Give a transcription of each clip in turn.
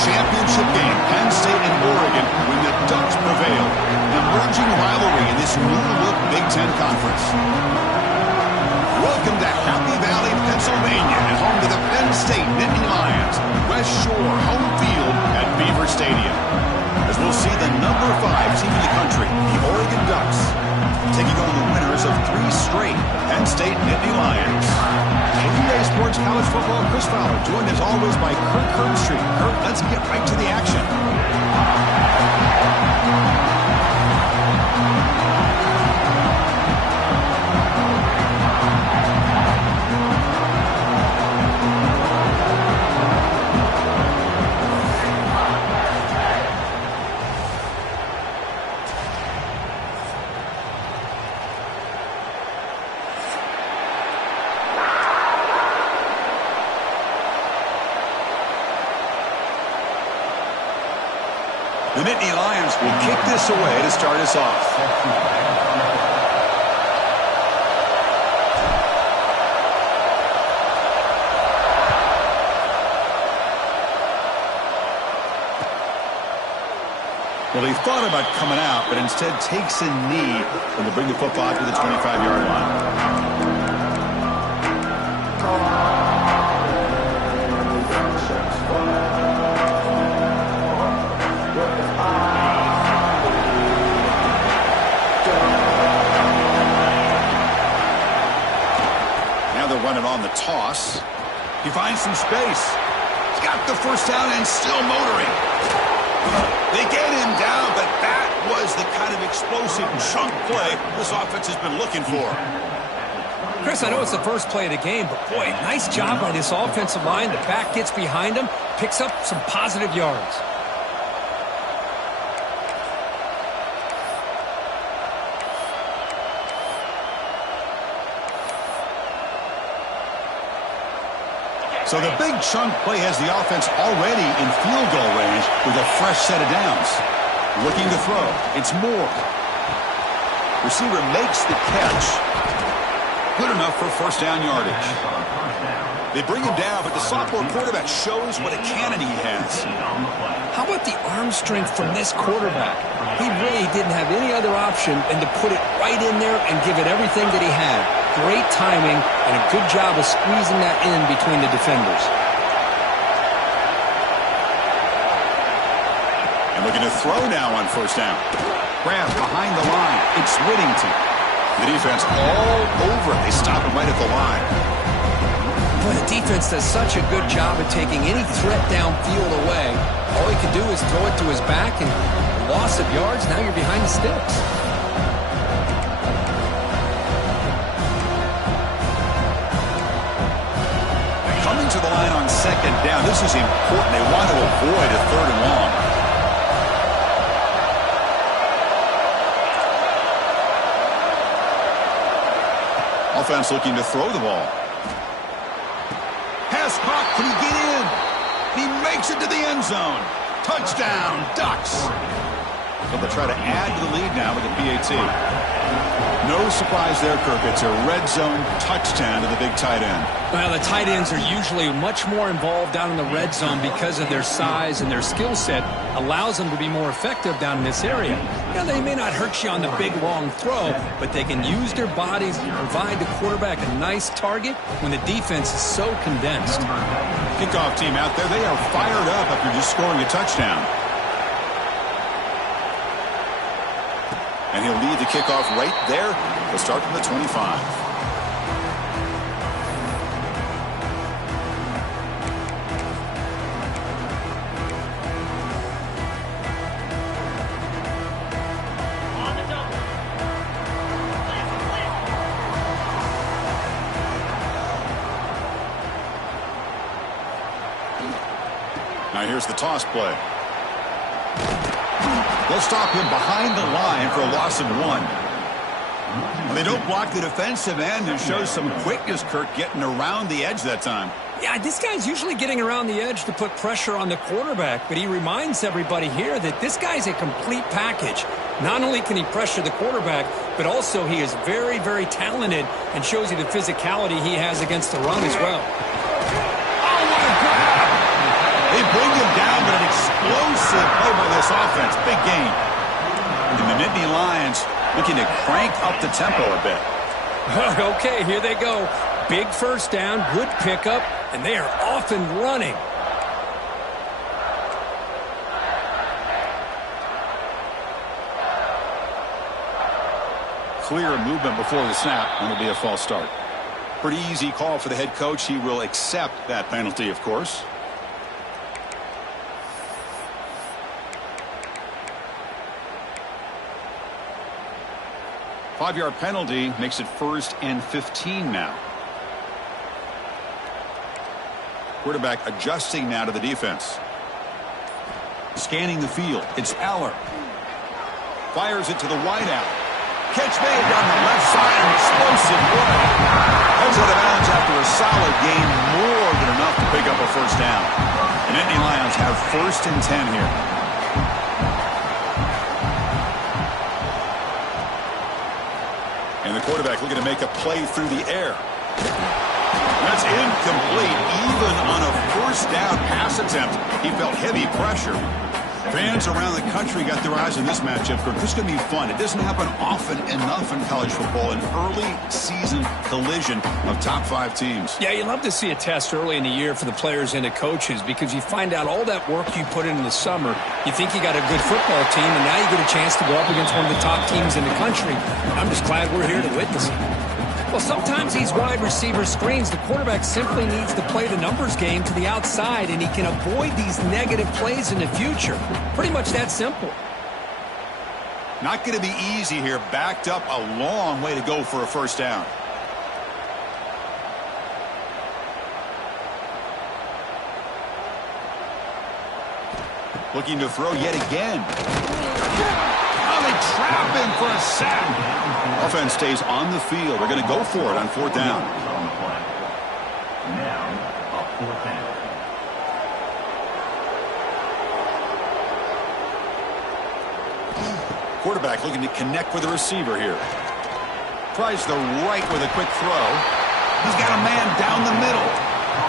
championship game, Penn State and Oregon, when the Ducks prevail. Emerging rivalry in this new-look Big Ten Conference. Welcome to Happy Valley, Pennsylvania, and home to the Penn State Nittany Lions. West Shore home field at Beaver Stadium. As we'll see the number 5 team in the country, the Oregon Ducks, taking on the winners of 3 straight Penn State Nittany Lions. EA Sports College Football, Chris Fowler, joined as always by Kirk Herbstreit. Kirk, let's get right to the action. The Nittany Lions will kick this away to start us off. Well, he thought about coming out, but instead takes a knee when they bring the football to the 25-yard line. Running on the toss. He finds some space. He's got the first down and still motoring. They get him down, but that was the kind of explosive chunk play this offense has been looking for. Chris, I know it's the first play of the game, but boy, nice job by this offensive line. The back gets behind him, picks up some positive yards. So the big chunk play has the offense already in field goal range with a fresh set of downs. Looking to throw. It's Moore. Receiver makes the catch. Good enough for first down yardage. They bring him down, but the sophomore quarterback shows what a cannon he has. How about the arm strength from this quarterback? He really didn't have any other option than to put it right in there and give it everything that he had. Great timing and a good job of squeezing that in between the defenders. And looking to throw now on first down. Grab behind the line. It's Whittington. The defense all over. They stop him right at the line. Boy, the defense does such a good job of taking any threat downfield away. All he can do is throw it to his back, and loss of yards, now you're behind the sticks. Coming to the line on second down. This is important. They want to avoid a third and long. Offense looking to throw the ball. Pass caught. Can he get in? He makes it to the end zone. Touchdown, Ducks. So they'll try to add to the lead now with a PAT. No surprise there, Kirk. It's a red zone touchdown to the big tight end. Well, the tight ends are usually much more involved down in the red zone because of their size and their skill set allows them to be more effective down in this area. Now, they may not hurt you on the big, long throw, but they can use their bodies to provide the quarterback a nice target when the defense is so condensed. Kickoff team out there, they are fired up after just scoring a touchdown. And he'll lead the kickoff right there. He'll start from the 25. Now here's the toss play. They'll stop him behind the line for a loss of 1. Well, they don't block the defensive end and show some quickness, Kirk, getting around the edge that time. Yeah, this guy's usually getting around the edge to put pressure on the quarterback, but he reminds everybody here that this guy's a complete package. Not only can he pressure the quarterback, but also he is very, very talented and shows you the physicality he has against the run as well. Oh, what a grab! They bring him down, but an explosive play by this offense. Big game. And the Nittany Lions looking to crank up the tempo a bit. Okay, here they go. Big first down, good pickup, and they are off and running. Clear movement before the snap, and it'll be a false start. Pretty easy call for the head coach. He will accept that penalty, of course. Five-yard penalty makes it 1st and 15 now. Quarterback adjusting now to the defense. Scanning the field. It's Aller. Fires it to the wideout. Catch made down the left side. An explosive play. Heads out of bounds after a solid gain. More than enough to pick up a first down. And Nittany Lions have 1st and 10 here. And the quarterback looking to make a play through the air. That's incomplete. Even on a first down pass attempt, he felt heavy pressure. Fans around the country got their eyes on this matchup. This is going to be fun. It doesn't happen often enough in college football. An early season collision of top 5 teams. Yeah, you love to see a test early in the year for the players and the coaches because you find out all that work you put in the summer. You think you got a good football team, and now you get a chance to go up against one of the top teams in the country. I'm just glad we're here to witness it. Well, sometimes these wide receiver screens, the quarterback simply needs to play the numbers game to the outside, and he can avoid these negative plays in the future. Pretty much that simple. Not going to be easy here. Backed up a long way to go for a first down. Looking to throw yet again. Oh, they trap him for a sack. Offense stays on the field. They're going to go for it on 4th down. Quarterback looking to connect with the receiver here. Tries the right with a quick throw. He's got a man down the middle.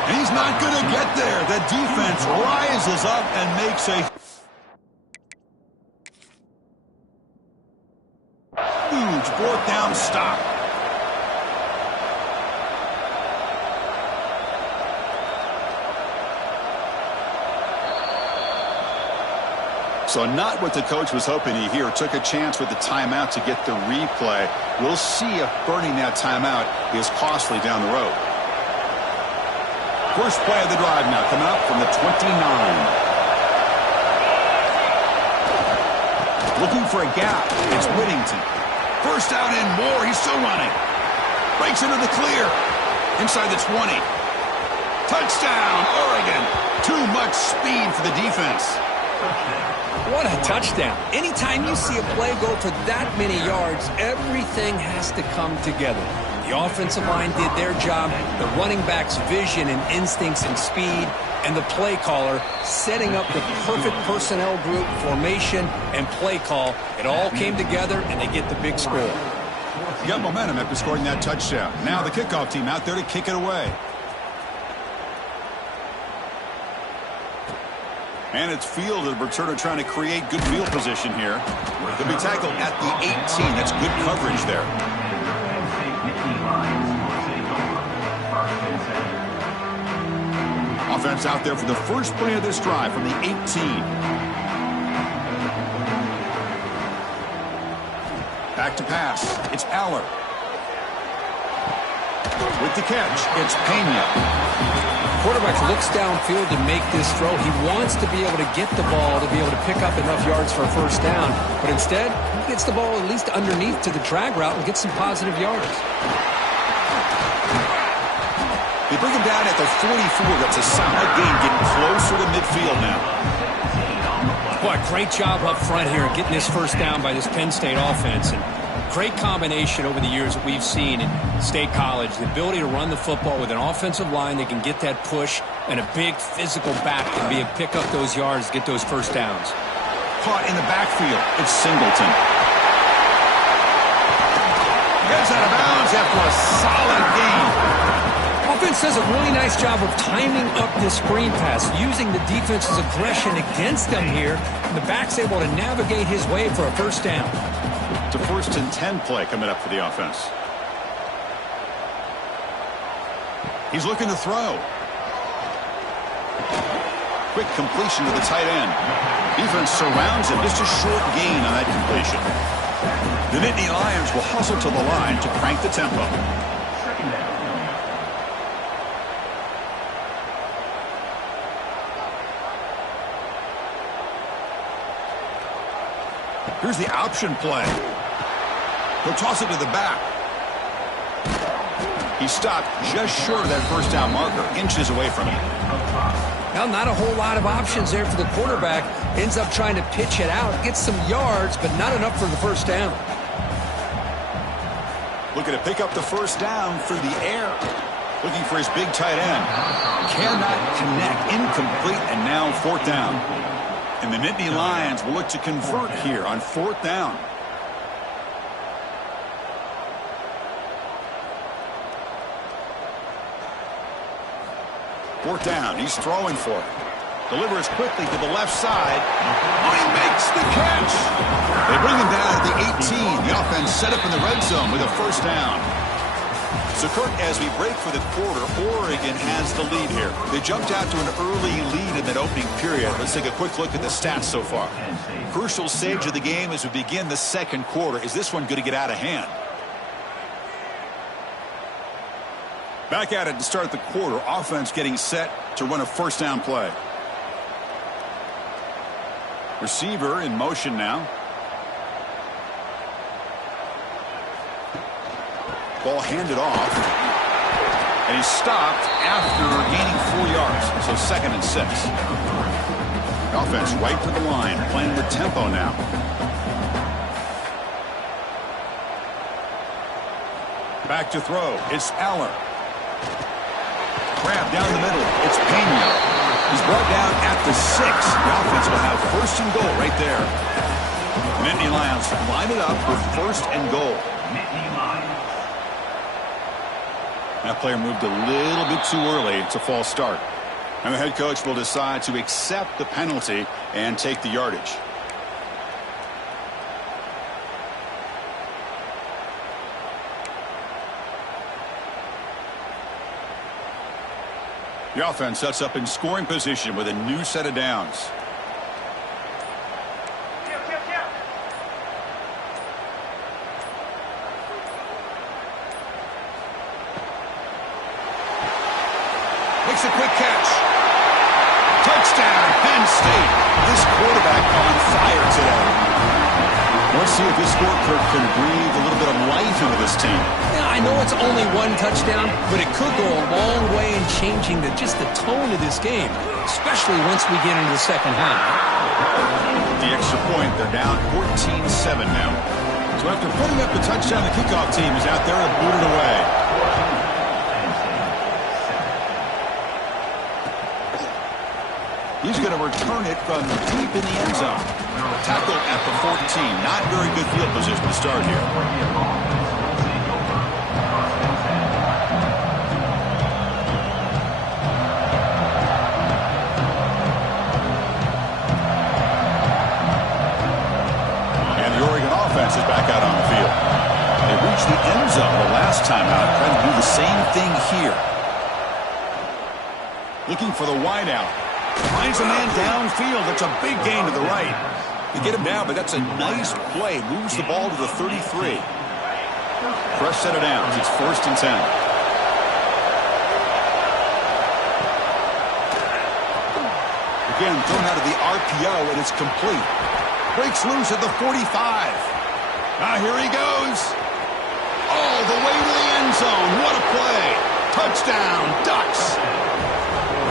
And he's not going to get there. The defense rises up and makes a huge 4th down stop. So not what the coach was hoping to hear. Took a chance with the timeout to get the replay. We'll see if burning that timeout is costly down the road. First play of the drive now coming up from the 29. Looking for a gap. It's Whittington. First down and more. He's still running. Breaks into the clear. Inside the 20. Touchdown, Oregon. Too much speed for the defense. What a touchdown. Anytime you see a play go for that many yards, everything has to come together. The offensive line did their job, the running back's vision and instincts and speed, and the play caller setting up the perfect personnel group, formation, and play call. It all came together, and they get the big score. You got momentum after scoring that touchdown. Now the kickoff team out there to kick it away. And it's fielded. Returner trying to create good field position here. They'll be tackled at the 18. That's good coverage there. Offense out there for the first play of this drive from the 18. Back to pass. It's Aller. With the catch, it's Pena. Quarterback looks downfield to make this throw. He wants to be able to get the ball to be able to pick up enough yards for a first down. But instead, he gets the ball at least underneath to the drag route and gets some positive yards. They bring him down at the 44. That's a solid gain, getting closer to midfield now. Boy, great job up front here getting this first down by this Penn State offense. And great combination over the years that we've seen in State College. The ability to run the football with an offensive line that can get that push and a big physical back to be able to pick up those yards, get those first downs. Caught in the backfield. It's Singleton. Gets out of bounds after a solid gain. offense does a really nice job of timing up this screen pass, using the defense's aggression against them here, and the back's able to navigate his way for a first down. It's a 1st and 10 play coming up for the offense. He's looking to throw. Quick completion to the tight end. Defense surrounds him. Just a short gain on that completion. The Nittany Lions will hustle to the line to crank the tempo. Here's the option play. He'll toss it to the back. He stopped just short of that first down marker, inches away from it. Well, not a whole lot of options there for the quarterback. Ends up trying to pitch it out, gets some yards, but not enough for the first down. Looking to pick up the first down through the air. Looking for his big tight end. Cannot connect. Incomplete, and now 4th down. And the Nittany Lions will look to convert here on 4th down. Fourth down. He's throwing for it. Delivers quickly to the left side. Oh, he makes the catch. They bring him down at the 18. The offense set up in the red zone with a first down. So, Kirk, as we break for the quarter, Oregon has the lead here. They jumped out to an early lead in that opening period. Let's take a quick look at the stats so far. Crucial stage of the game as we begin the second quarter. Is this one going to get out of hand? Back at it to start the quarter. Offense getting set to run a first down play. Receiver in motion now. Ball handed off. And he's stopped after gaining 4 yards. So 2nd and 6. Offense right to the line. Playing with tempo now. Back to throw. It's Allen. Grab down the middle. It's Pena. He's brought down at the 6. The offense will have 1st and goal right there. The Nittany Lions line it up with 1st and goal. That player moved a little bit too early. It's a false start. And the head coach will decide to accept the penalty and take the yardage. The offense sets up in scoring position with a new set of downs. Makes a quick catch. Touchdown, Penn State. This quarterback on fire today. Let's see if this score can breathe a little bit of life into this team. Yeah, I know it's only 1 touchdown, but it could go a long way in changing just the tone of this game, especially once we get into the second half. The extra point, they're down 14-7 now. So after putting up the touchdown, the kickoff team is out there to boot it away. He's going to return it from deep in the end zone. Tackle at the 14. Not very good field position to start here. And the Oregon offense is back out on the field. They reached the end zone the last time out. Trying to do the same thing here. Looking for the wideout. Finds a man downfield. That's a big gain to the right. They get him down, but that's a nice play. Moves the ball to the 33. Fresh set of downs. It's 1st and 10. Again, thrown out of the RPO, and it's complete. Breaks loose at the 45. Here he goes. All the way to the end zone. What a play. Touchdown, Ducks.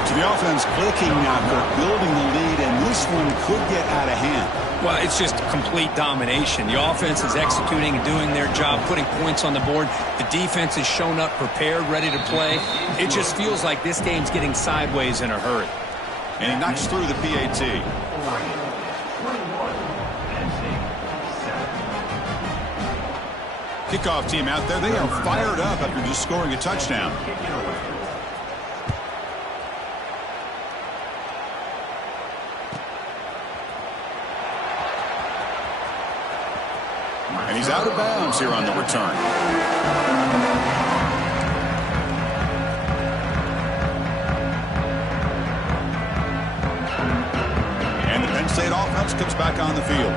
To the offense clicking now, building the lead, and this one could get out of hand. Well, it's just complete domination. The offense is executing and doing their job, putting points on the board. The defense has shown up, prepared, ready to play. It just feels like this game's getting sideways in a hurry. And he knocks through the PAT. Kickoff team out there, they are fired up after just scoring a touchdown. And he's out of bounds here on the return. And the Penn State offense comes back on the field.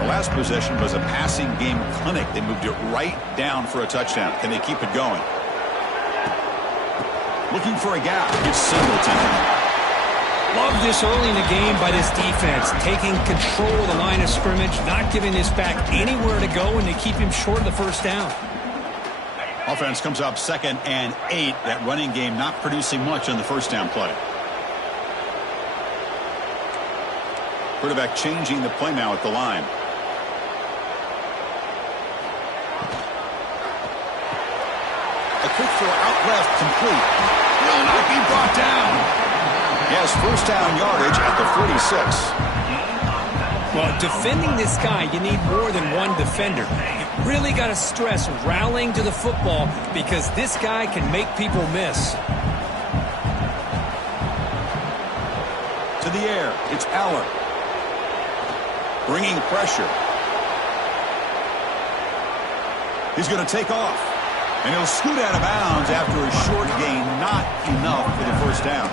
The last possession was a passing game clinic. They moved it right down for a touchdown. Can they keep it going? Looking for a gap. It's Singleton. Love this early in the game by this defense, taking control of the line of scrimmage, not giving this back anywhere to go, and they keep him short of the first down. Offense comes up 2nd and 8. That running game not producing much on the first down play. Quarterback changing the play now at the line. A quick throw out left, complete. Will not be brought down. He has first down yardage at the 46. Well, defending this guy, you need more than one defender. You really got to stress rallying to the football because this guy can make people miss. To the air, it's Aller. Bringing pressure. He's going to take off. And he'll scoot out of bounds after a short gain, not enough for the first down.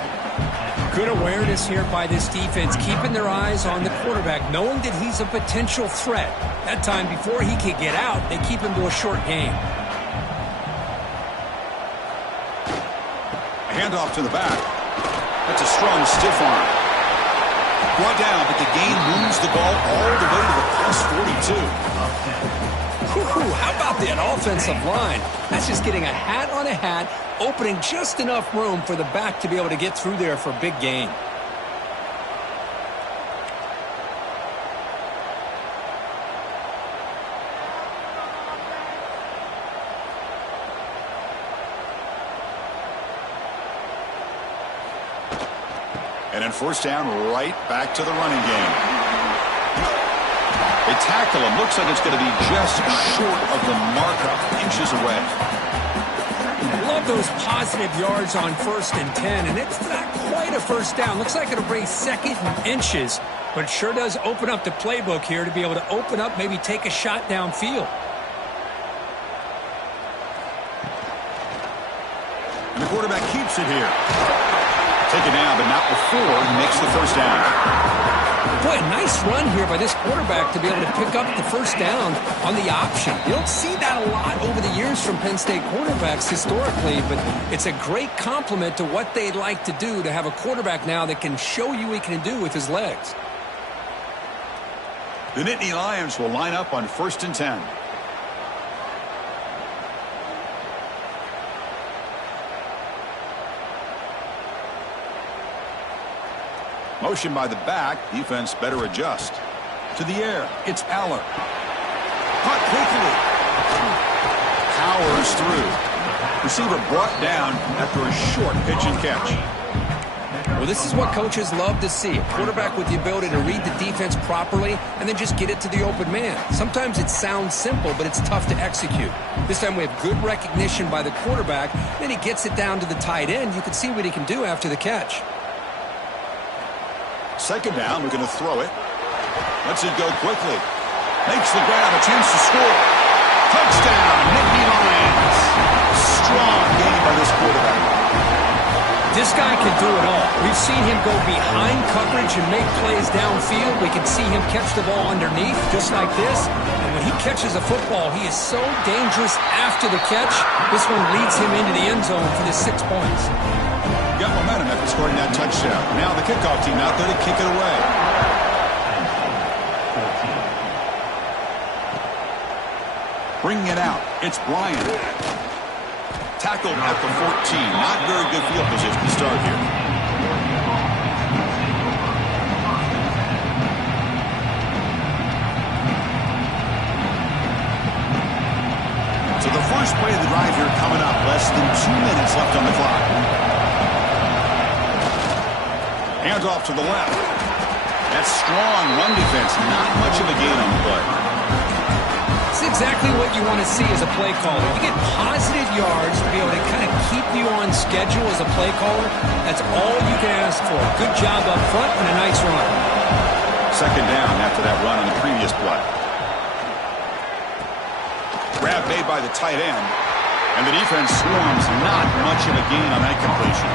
Good awareness here by this defense, keeping their eyes on the quarterback, knowing that he's a potential threat. That time, before he could get out, they keep him to a short gain. A handoff to the back. That's a strong stiff arm. Brought down, but the gain moves the ball all the way to the plus 42. How about that offensive line? That's just getting a hat on a hat, opening just enough room for the back to be able to get through there for a big gain. And then first down, right back to the running game. They tackle him. Looks like it's going to be just short of the markup, inches away. Love those positive yards on 1st and 10, and it's not quite a first down. Looks like it'll bring 2nd and inches, but it sure does open up the playbook here to be able to open up, maybe take a shot downfield. And the quarterback keeps it here. Take it down, but not before he makes the first down. Boy, nice run here by this quarterback to be able to pick up the first down on the option. You don't see that a lot over the years from Penn State quarterbacks historically, but it's a great compliment to what they'd like to do to have a quarterback now that can show you what he can do with his legs. The Nittany Lions will line up on 1st and 10. Motion by the back. Defense better adjust. To the air. It's Aller. Caught quickly. Powers through. Receiver brought down after a short pitch and catch. Well, this is what coaches love to see. A quarterback with the ability to read the defense properly and then just get it to the open man. Sometimes it sounds simple, but it's tough to execute. This time we have good recognition by the quarterback. Then he gets it down to the tight end. You can see what he can do after the catch. Second down, we're going to throw it. Lets it go quickly. Makes the grab, a chance to score. Touchdown, Nittany Lions. Strong game by this quarterback. This guy can do it all. We've seen him go behind coverage and make plays downfield. We can see him catch the ball underneath, just like this. And when he catches a football, he is so dangerous after the catch. This one leads him into the end zone for the 6 points. Got momentum after scoring that touchdown. Now the kickoff team out there to kick it away. Bringing it out. It's Bryant. Tackled at the 14. Not very good field position to start here. So the first play of the drive here coming up. Less than 2 minutes left on the clock. Hands off to the left. That's strong run defense. Not much of a gain on the play. It's exactly what you want to see as a play caller. You get positive yards to be able to kind of keep you on schedule as a play caller. That's all you can ask for. Good job up front and a nice run. Second down after that run on the previous play. grab made by the tight end. And the defense swarms not much of a gain on that completion.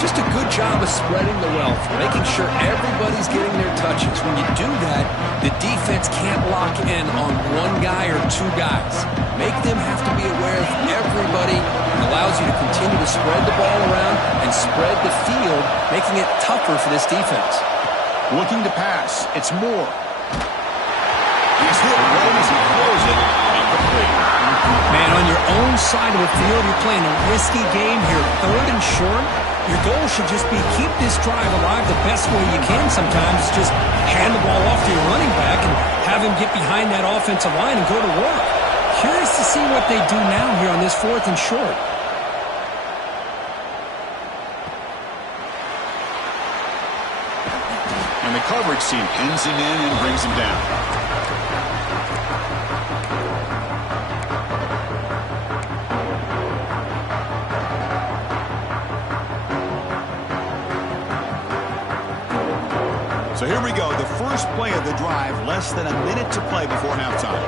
Just a good job of spreading the wealth, making sure everybody's getting their touches. When you do that, the defense can't lock in on one guy or two guys. Make them have to be aware of everybody. It allows you to continue to spread the ball around and spread the field, making it tougher for this defense. Looking to pass. It's Moore. He's hit right as he throws it. Incomplete. Man, on your own side of the field, you're playing a risky game here. 3rd and short. Your goal should just be keep this drive alive the best way you can sometimes. Just hand the ball off to your running back and have him get behind that offensive line and go to work. Curious to see what they do now here on this 4th and short. And the coverage team pins him in and brings him down. So here we go, the first play of the drive, less than a minute to play before halftime.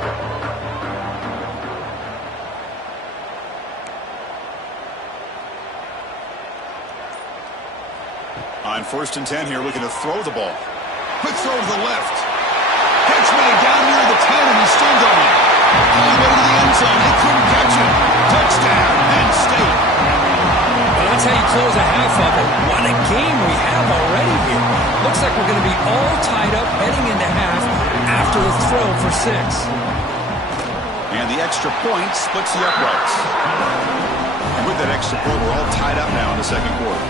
On 1st and 10 here, looking to throw the ball. Quick throw to the left. Catch made down near the 10, and he's still going. All the way to the end zone, they couldn't catch it. Touchdown, Penn State. Well, that's how you close a half of it. What a game we have already here. Looks like we're going to be all tied up heading into half after the throw for 6. And the extra point splits the uprights. And with that extra point, we're all tied up now in the second quarter.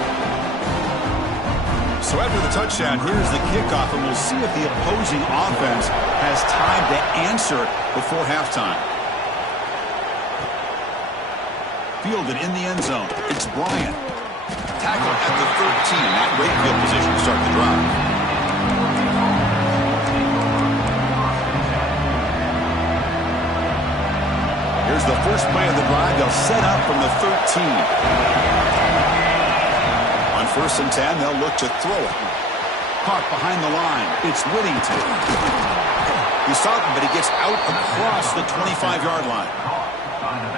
So after the touchdown, here's the kickoff, and we'll see if the opposing offense has time to answer before halftime. Fielded in the end zone. It's Bryant. Tackled at the 13. That great field position to start the drive. Here's the first play of the drive. They'll set up from the 13. On 1st and 10, they'll look to throw it. Caught behind the line. It's Whittington. He's stopped, but he gets out across the 25-yard line.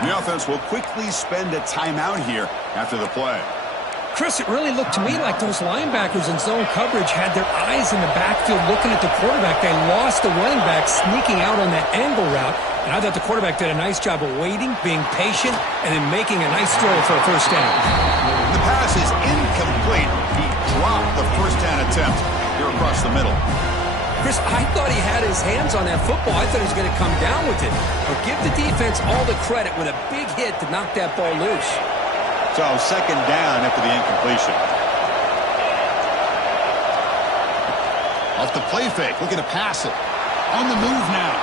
The offense will quickly spend a timeout here after the play. Chris, it really looked to me like those linebackers in zone coverage had their eyes in the backfield looking at the quarterback. They lost the running back sneaking out on that angle route. And I thought the quarterback did a nice job of waiting, being patient, and then making a nice throw for a first down. The pass is incomplete. He dropped the first down attempt here across the middle. Chris, I thought he had his hands on that football. I thought he was going to come down with it. But give the defense all the credit with a big hit to knock that ball loose. So, second down after the incompletion. Off the play fake, looking to pass it. On the move now.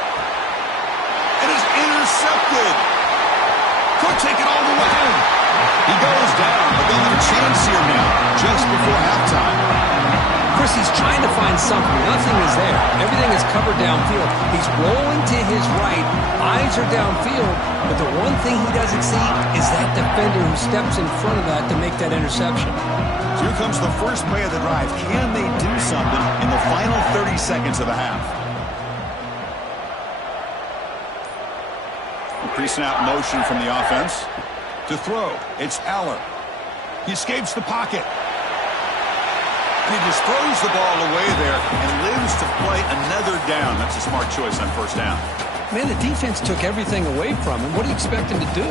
It is intercepted. Could take it all the way. He goes down, but they'll have a chance here now, just before halftime. Chris, he's trying to find something. Nothing is there. Everything is covered downfield. He's rolling to his right. Eyes are downfield. But the one thing he doesn't see is that defender who steps in front of that to make that interception. So here comes the first play of the drive. Can they do something in the final 30 seconds of the half? A pre-snap motion from the offense. To throw, it's Aller. He escapes the pocket. And he just throws the ball away there and lives to play another down. That's a smart choice on first down. Man, the defense took everything away from him. What do you expect him to do?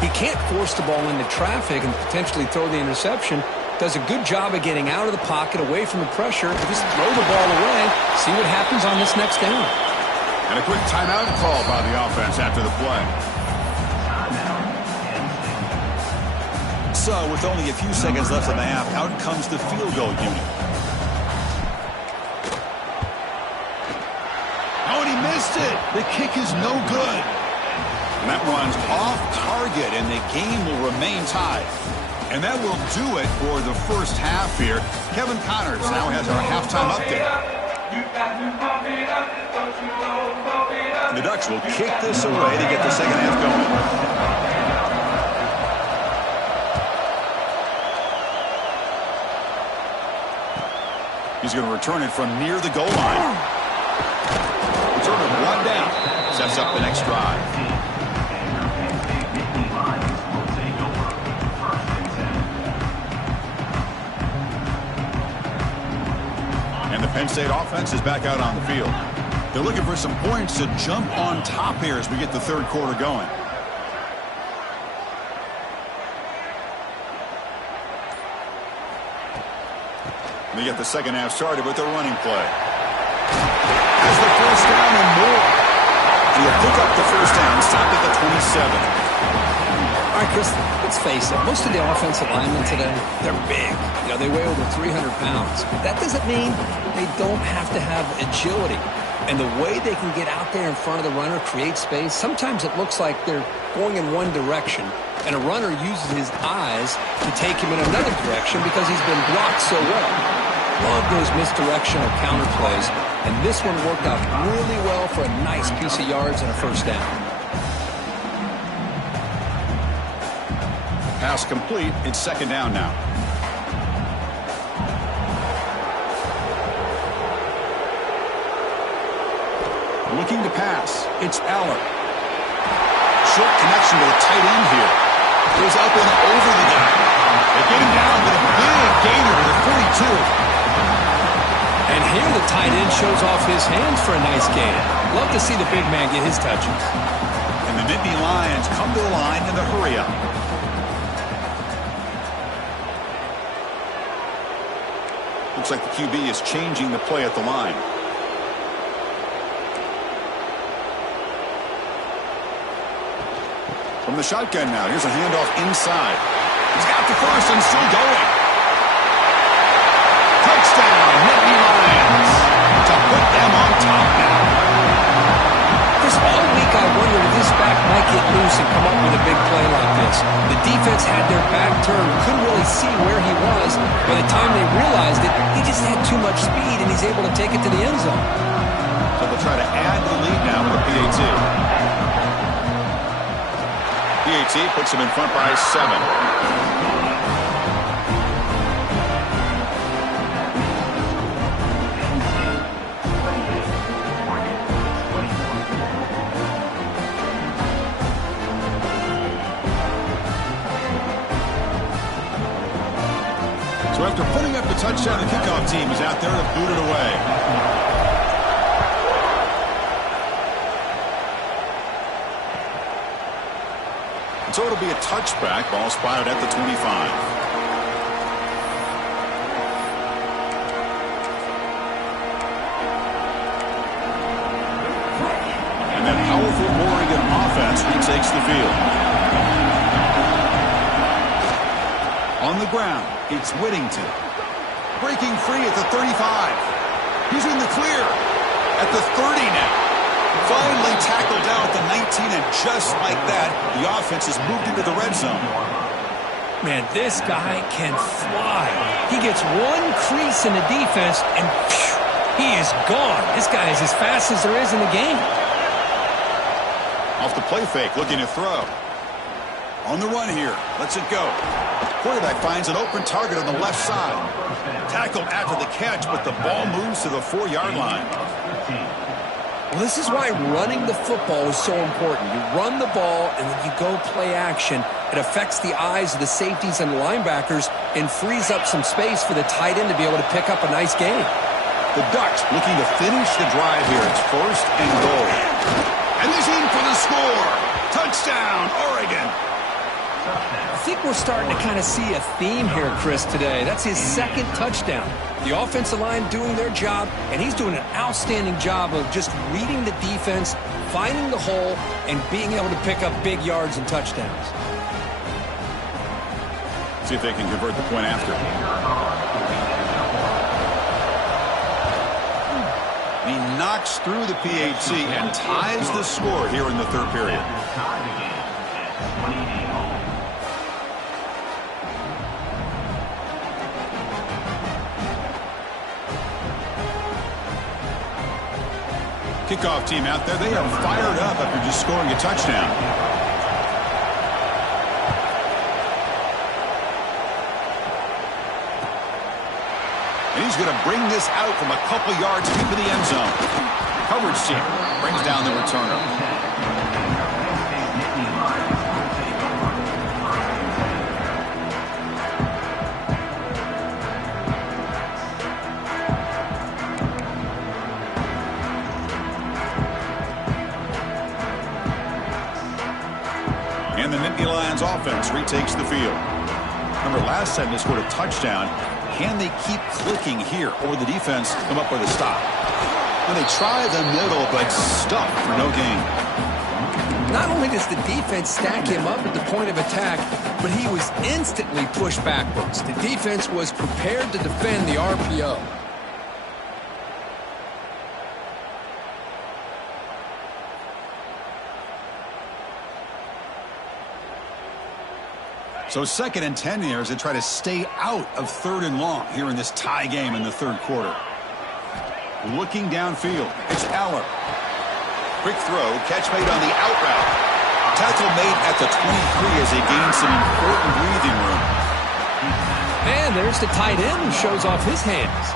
He can't force the ball into traffic and potentially throw the interception. Does a good job of getting out of the pocket, away from the pressure, and just throw the ball away, see what happens on this next down. And a quick timeout call by the offense after the play. So, with only a few seconds left in the half, out comes the field goal unit. Oh, and he missed it. The kick is no good. And that one's off target, and the game will remain tied. And that will do it for the first half here. Kevin Connors now has our halftime update. And the Ducks will kick this away to get the second half going. He's going to return it from near the goal line. Return it one down. Sets up the next drive. Penn State offense is back out on the field. They're looking for some points to jump on top here as we get the third quarter going. They get the second half started with their running play. Has the first down and more. And he'll pick up the first down, stop at the 27. All right, Chris, let's face it. Most of the offensive linemen today, they're big. You know, they weigh over 300 pounds. But that doesn't mean they don't have to have agility. And the way they can get out there in front of the runner, create space, sometimes it looks like they're going in one direction, and a runner uses his eyes to take him in another direction because he's been blocked so well. Love those misdirectional counter plays, and this one worked out really well for a nice piece of yards and a first down. Pass complete. It's second down now. Looking to pass. It's Aller. Short connection to the tight end here. Goes up and over the guy. They get him down with a big gainer to the 42. And here the tight end shows off his hands for a nice gain. Love to see the big man get his touches. And the Nittany Lions come to the line in the hurry-up. Looks like the QB is changing the play at the line. From the shotgun now, here's a handoff inside. He's got the first and still going. Touchdown, Nittany Lions, to put them on top now. Chris, all week I wondered if this back might get loose and come up with a big play like this. The defense had their back turned, couldn't really see where he was. By the time they realized it, he just had too much speed, and he's able to take it to the end zone. So they'll try to add to the lead now with a PAT. PAT puts him in front by 7. So after putting up the touchdown, the kickoff team is out there to boot it away. So it'll be a touchback. Ball spotted at the 25. And that powerful Oregon offense retakes the field. On the ground, it's Whittington. Breaking free at the 35. He's in the clear at the 30 now. Finally tackled down at the 19, and just like that, the offense has moved into the red zone. Man, this guy can fly. He gets one crease in the defense, and phew, he is gone. This guy is as fast as there is in the game. Off the play fake, looking to throw. On the run here, lets it go. Quarterback finds an open target on the left side. Tackled after the catch, but the ball moves to the 4-yard line. Well, this is why running the football is so important. You run the ball, and then you go play action. It affects the eyes of the safeties and the linebackers and frees up some space for the tight end to be able to pick up a nice gain. The Ducks looking to finish the drive here. It's first and goal. And he's in for the score. Touchdown, Oregon. I think we're starting to kind of see a theme here, Chris, today. That's his second touchdown. The offensive line doing their job, and he's doing an outstanding job of just reading the defense, finding the hole, and being able to pick up big yards and touchdowns. See if they can convert the point after. He knocks through the PAT and ties the score here in the third period. Kickoff team out there, they are fired up after just scoring a touchdown. And he's going to bring this out from a couple yards into the end zone. Coverage team brings down the returner. And the Nittany Lions offense retakes the field. Remember, last time they scored a touchdown. Can they keep clicking here, or the defense come up with a stop? And they try the middle, but stuck for no gain. Not only does the defense stack him up at the point of attack, but he was instantly pushed backwards. The defense was prepared to defend the RPO. So 2nd and 10 here as they try to stay out of 3rd and long here in this tie game in the 3rd quarter. Looking downfield, it's Aller. Quick throw, catch made on the out route. Tackle made at the 23 as they gain some important breathing room. And there's the tight end who shows off his hands.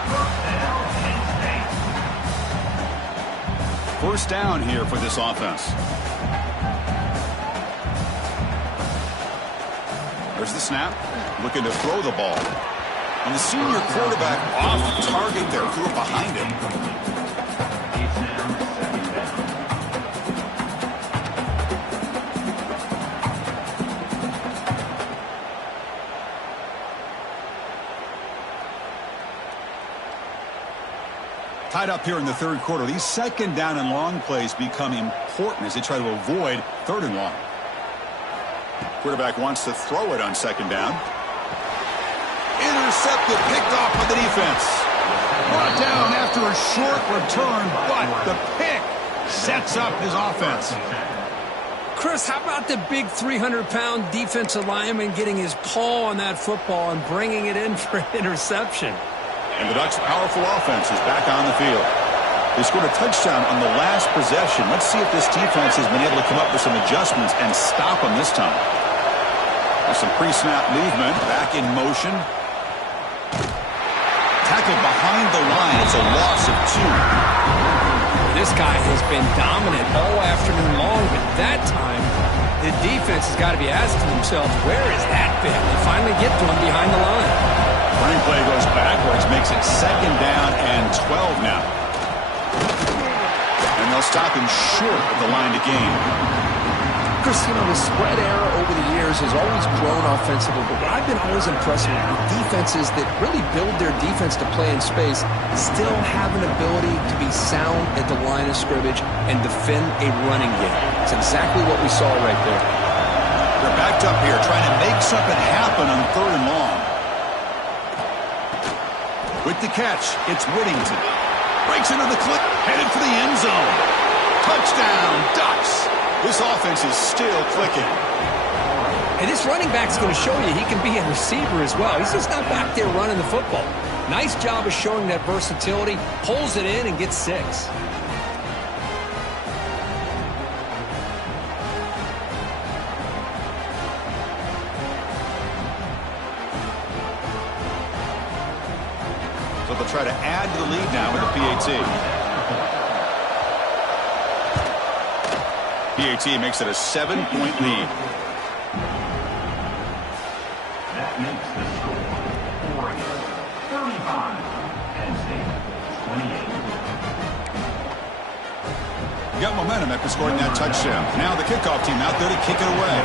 1st down here for this offense. There's the snap, looking to throw the ball. And the senior quarterback off target there, threw it behind him. Tied up here in the 3rd quarter. These 2nd down and long plays become important as they try to avoid 3rd and long. Quarterback wants to throw it on 2nd down. Intercepted, picked off by the defense. Brought down after a short return, but the pick sets up his offense. Chris, how about the big 300-pound defensive lineman getting his paw on that football and bringing it in for an interception? And the Ducks' powerful offense is back on the field. They scored a touchdown on the last possession. Let's see if this defense has been able to come up with some adjustments and stop them this time. There's some pre-snap movement, back in motion. Tackled behind the line. It's a loss of 2. This guy has been dominant all afternoon long, but that time, the defense has got to be asking themselves, where is that been? They finally get to him behind the line. Running play goes backwards, makes it 2nd down and 12 now. And they'll stop him short of the line to gain. Chris, you know, the spread era over the years has always grown offensively, but what I've been always impressed with defenses that really build their defense to play in space still have an ability to be sound at the line of scrimmage and defend a running game. It's exactly what we saw right there. They're backed up here trying to make something happen on 3rd and long. With the catch, it's Whittington. Breaks into the clip, headed for the end zone. Touchdown, Ducks. This offense is still clicking. And this running back's going to show you he can be a receiver as well. He's just not back there running the football. Nice job of showing that versatility. Pulls it in and gets 6. So they'll try to add to the lead now with the PAT. PAT makes it a 7-point lead. That makes the score Oregon 35, Penn State 28. Got momentum after scoring that touchdown. Now the kickoff team out there to kick it away.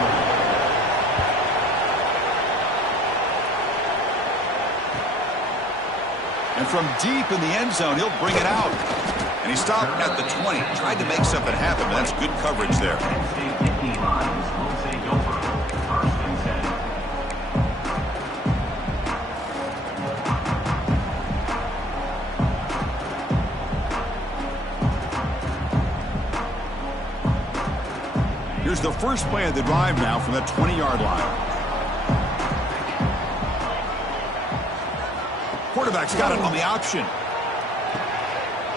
And from deep in the end zone, he'll bring it out. And he stopped at the 20. Tried to make something happen, but that's good coverage there. Penn State Nittany Lions, Jose Gilbert, 1st and 10. Here's the first play of the drive now from the 20-yard line. Quarterback's got it on the option.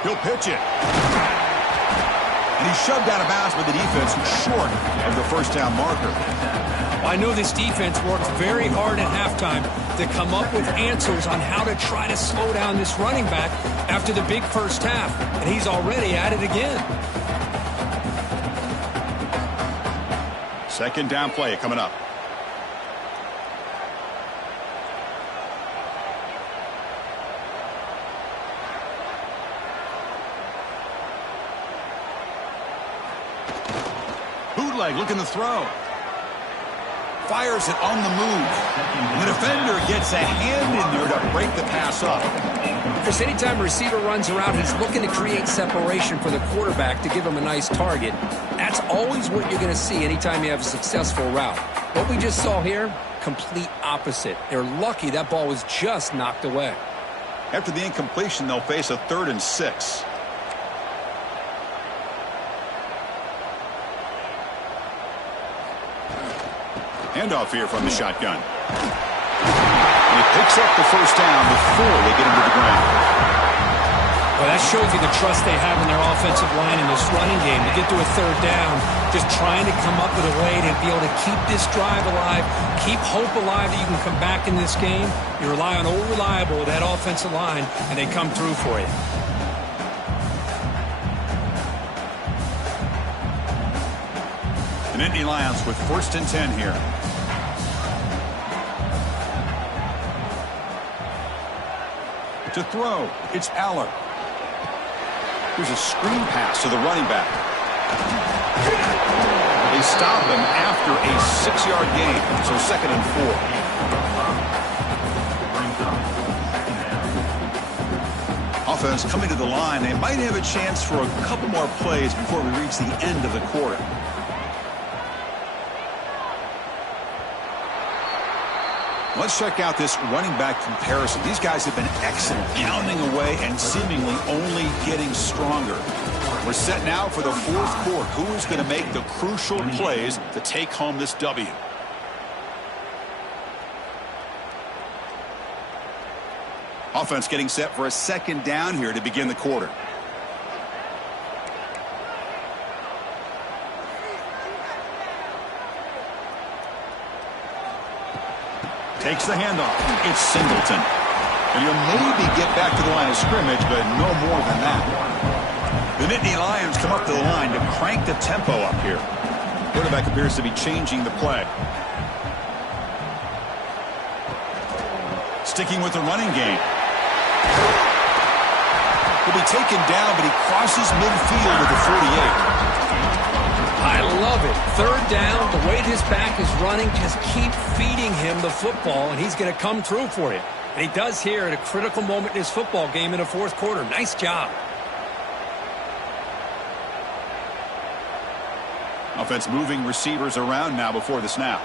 He'll pitch it. And he's shoved out of bounds by the defense, short of the 1st down marker. I know this defense worked very hard at halftime to come up with answers on how to try to slow down this running back after the big first half, and he's already at it again. 2nd down play coming up. Bootleg looking to throw. fires it on the move. And the defender gets a hand in there to break the pass up. Chris, anytime a receiver runs around, he's looking to create separation for the quarterback to give him a nice target. That's always what you're going to see anytime you have a successful route. What we just saw here, complete opposite. They're lucky that ball was just knocked away. After the incompletion, they'll face a 3rd and 6. Handoff here from the shotgun. And he picks up the first down before they get him to the ground. Well, that shows you the trust they have in their offensive line in this running game. To get to a 3rd down, just trying to come up with a way to be able to keep this drive alive, keep hope alive that you can come back in this game. You rely on old reliable, that offensive line, and they come through for you. The Nittany Lions with 1st and 10 here. To throw, it's Aller. Here's a screen pass to the running back. They stop him after a 6-yard gain, so 2nd and 4. Offense coming to the line. They might have a chance for a couple more plays before we reach the end of the quarter. Let's check out this running back comparison. These guys have been excellent, pounding away and seemingly only getting stronger. We're set now for the 4th quarter. Who is going to make the crucial plays to take home this W? Offense getting set for a 2nd down here to begin the quarter. Takes the handoff. It's Singleton. And he'll maybe get back to the line of scrimmage, but no more than that. The Nittany Lions come up to the line to crank the tempo up here. Quarterback appears to be changing the play. Sticking with the running game. He'll be taken down, but he crosses midfield at the 48. I love it. 3rd down, the way this back is running, just keep feeding him the football, and he's going to come through for you. And he does here at a critical moment in his football game in the 4th quarter. Nice job. Offense moving receivers around now before the snap.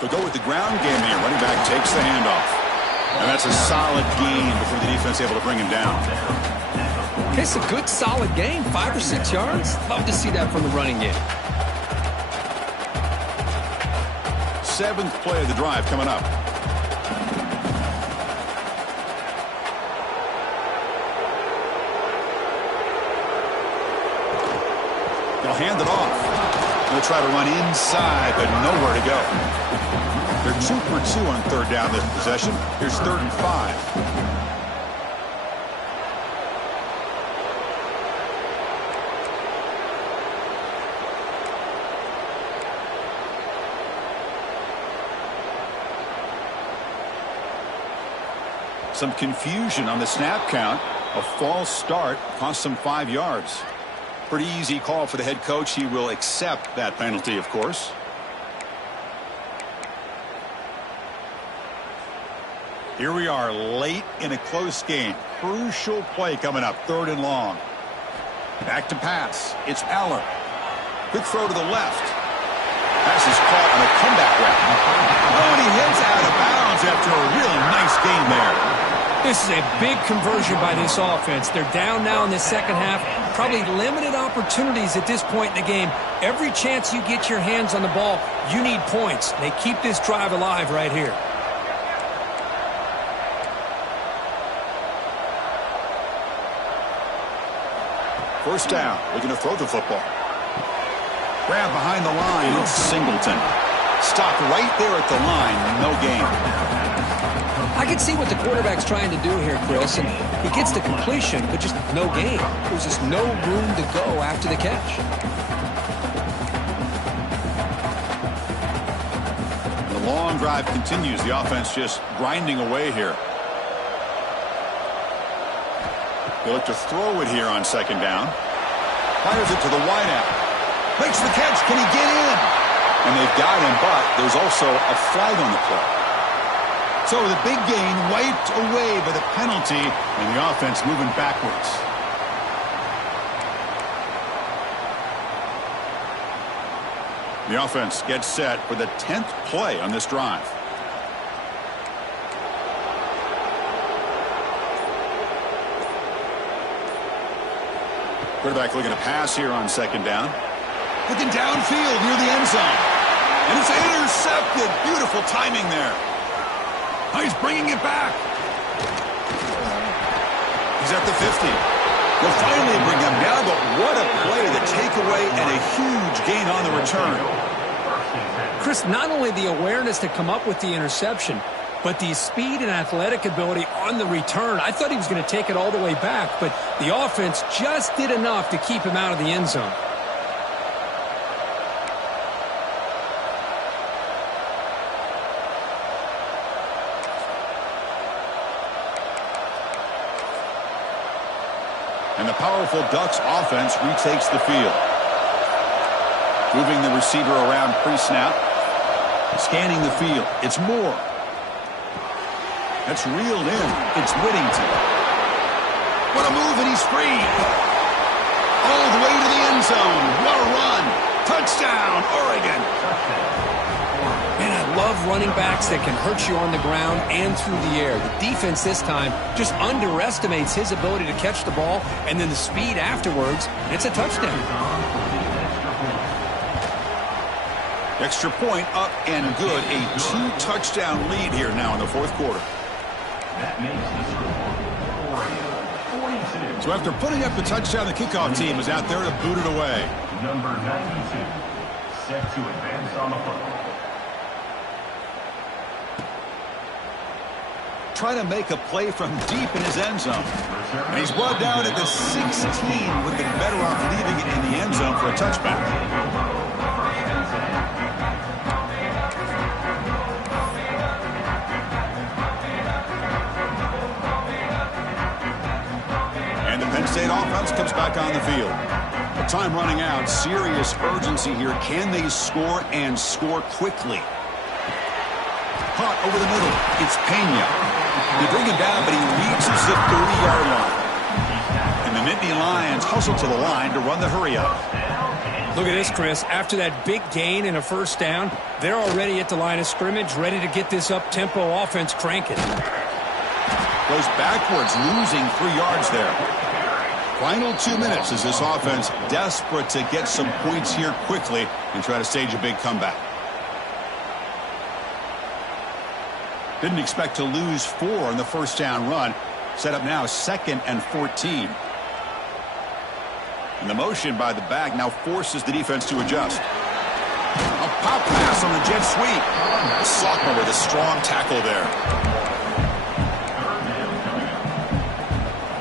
They'll go with the ground game here. Running back takes the handoff. And that's a solid gain before the defense able to bring him down. It's a good, solid game. 5 or 6 yards. Love to see that from the running game. 7th play of the drive coming up. They'll hand it off. They'll try to run inside, but nowhere to go. They're 2 for 2 on 3rd down this possession. Here's 3rd and 5. Some confusion on the snap count. A false start cost them 5 yards. Pretty easy call for the head coach. He will accept that penalty, of course. Here we are late in a close game. Crucial play coming up. 3rd and long. Back to pass. It's Aller. Quick throw to the left. Pass is caught on a comeback route. Oh, and he heads out of bounds after a really nice game there. This is a big conversion by this offense. They're down now in the 2nd half. Probably limited opportunities at this point in the game. Every chance you get your hands on the ball, you need points. They keep this drive alive right here. First down, looking to throw the football. Grab behind the line, it's Singleton. Stopped right there at the line, no gain. I can see what the quarterback's trying to do here, Chris, and he gets the completion, but just no gain. There's just no room to go after the catch. The long drive continues. The offense just grinding away here. They look to throw it here on second down. Fires it to the wideout. Makes the catch. Can he get in? And they've got him, but there's also a flag on the play. So the big gain wiped away by the penalty, and the offense moving backwards. The offense gets set for the 10th play on this drive. Quarterback looking to pass here on second down. Looking downfield near the end zone. And it's intercepted. Beautiful timing there. Oh, he's bringing it back. He's at the 50. They'll finally bring him down, but what a play, the takeaway, and a huge gain on the return. Chris, not only the awareness to come up with the interception, but the speed and athletic ability on the return. I thought he was going to take it all the way back, but the offense just did enough to keep him out of the end zone. And the powerful Ducks offense retakes the field. Moving the receiver around pre-snap. Scanning the field. It's Moore. That's reeled in. It's Whittington. What a move, and he's free. All the way to the end zone. What a run. Touchdown, Oregon. Man, I love running backs that can hurt you on the ground and through the air. The defense this time just underestimates his ability to catch the ball, and then the speed afterwards. It's a touchdown. Extra point up and good. A 2-touchdown lead here now in the fourth quarter. That makes the score Oregon 42. So after putting up the touchdown, the kickoff team is out there to boot it away. Number 92, set to advance on the football. Try to make a play from deep in his end zone. And he's brought down at the 16. Would have been better off leaving it in the end zone for a touchback. And the Penn State offense comes back on the field. The time running out. Serious urgency here. Can they score and score quickly? Caught over the middle. It's Pena. They bring him down, but he reaches the 30-yard line. And the Nittany Lions hustle to the line to run the hurry-up. Look at this, Chris. After that big gain and a first down, they're already at the line of scrimmage, ready to get this up-tempo offense cranking. Goes backwards, losing 3 yards there. Final 2 minutes as this offense desperate to get some points here quickly and try to stage a big comeback. Didn't expect to lose 4 on the first down run. Set up now 2nd and 14. And the motion by the back now forces the defense to adjust. A pop pass on the jet sweep. The sophomore with a strong tackle there.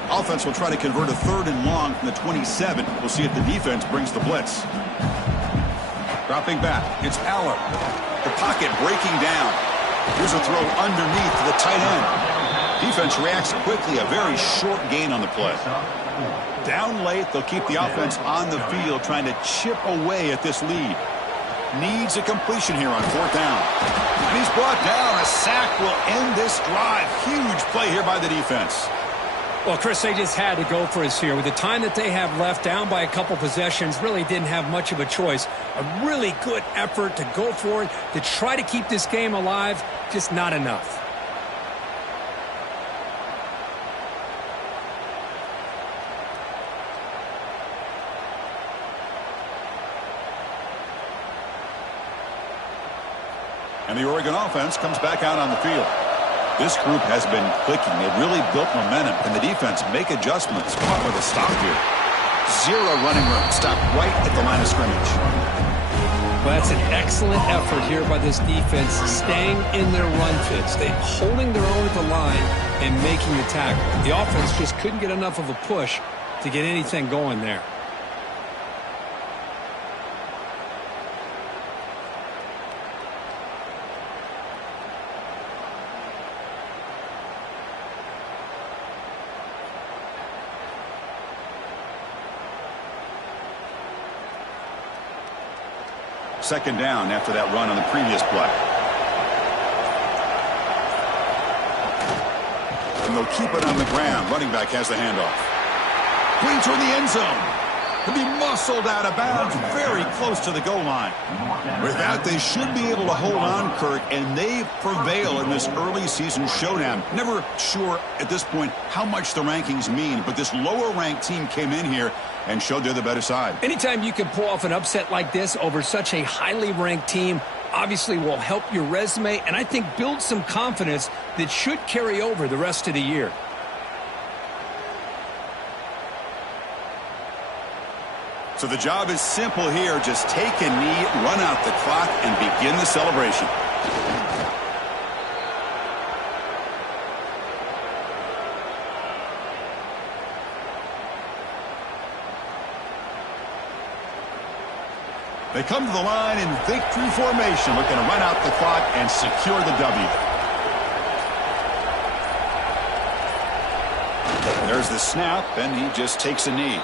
Offense will try to convert a 3rd and long from the 27. We'll see if the defense brings the blitz. Dropping back. It's Aller. The pocket breaking down. Here's a throw underneath to the tight end. Defense reacts quickly. A very short gain on the play. Down late, they'll keep the offense on the field trying to chip away at this lead. Needs a completion here on 4th down. And he's brought down. A sack will end this drive. Huge play here by the defense. Well, Chris, they just had to go for us here. With the time that they have left, down by a couple possessions, really didn't have much of a choice. A really good effort to go for it, to try to keep this game alive, just not enough. And the Oregon offense comes back out on the field. This group has been clicking. They've really built momentum. Can the defense make adjustments? Caught with a stop here. 0 running room. Stop right at the line of scrimmage. Well, that's an excellent effort here by this defense, staying in their run fits. They're holding their own at the line and making the tackle. The offense just couldn't get enough of a push to get anything going there. Second down after that run on the previous play. And they'll keep it on the ground. Running back has the handoff. Going toward the end zone. He'll be muscled out of bounds very close to the goal line. With that, they should be able to hold on, Kirk, and they prevail in this early season showdown. Never sure at this point how much the rankings mean, but this lower-ranked team came in here and showed they're the better side. Anytime you can pull off an upset like this over such a highly ranked team, obviously will help your resume and I think build some confidence that should carry over the rest of the year. So the job is simple here. Just take a knee, run out the clock, and begin the celebration. They come to the line in victory formation, looking to run out the clock and secure the W. There's the snap, and he just takes a knee.